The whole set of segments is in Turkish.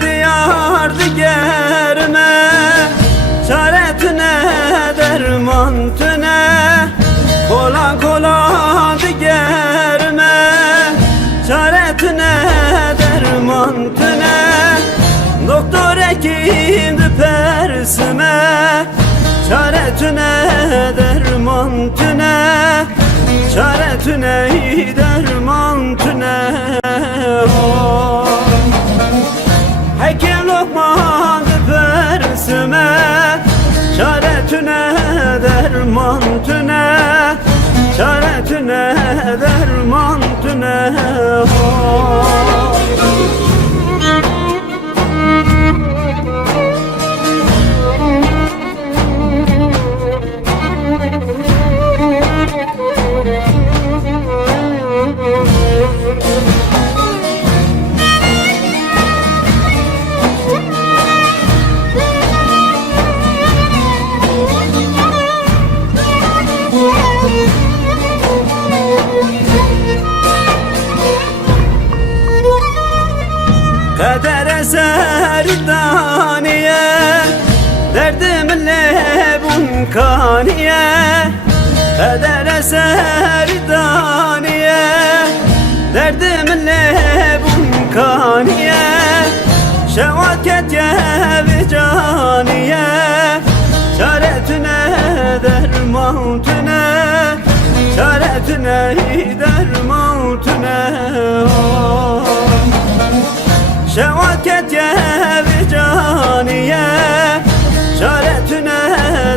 diyar diyar digerime, çare tüne derman tüne. Kola kola digerime, çare tüne derman tüne. Doktor hekimdi persime, çare tüne derman tüne. Çare tüne derman tüne. Hekim lokmandı persime, çare tüne derman tüne. Çare tüne derman tüne. Kader eseri daniye, derdim lebun kaniye. Kader eseri daniye, derdim lebun kaniye. Şevaket yevi caniye, çare tüne derman tüne. Çare tüne derman tüne. Şevaket yevi caniye, çare tüne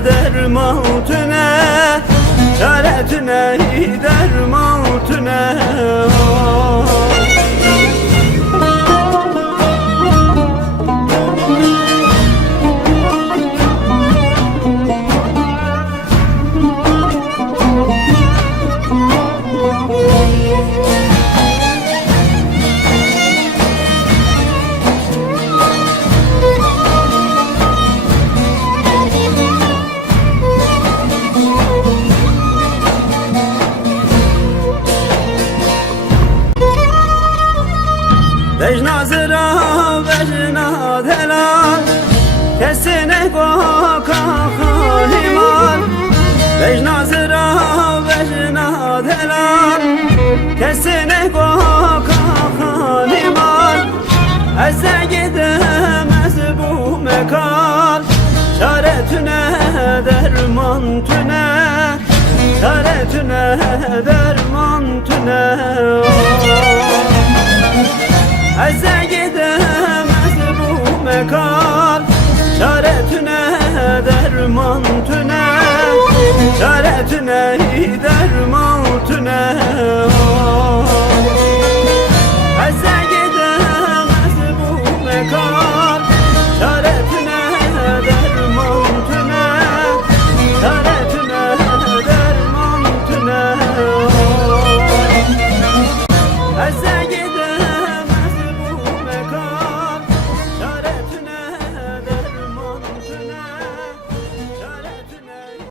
derman tüne. Çare tüne derman tüne. Vecna zıra vecna delal, kesine koka halimal. Vecna zıra vecna delal, kesine koka halimal. Eze gidemez bu mekal, çare tüne derman tüne. Çare tüne derman tüne. Eze gidemez bu mekal, çare tüne derman tüne. Çare tüne derman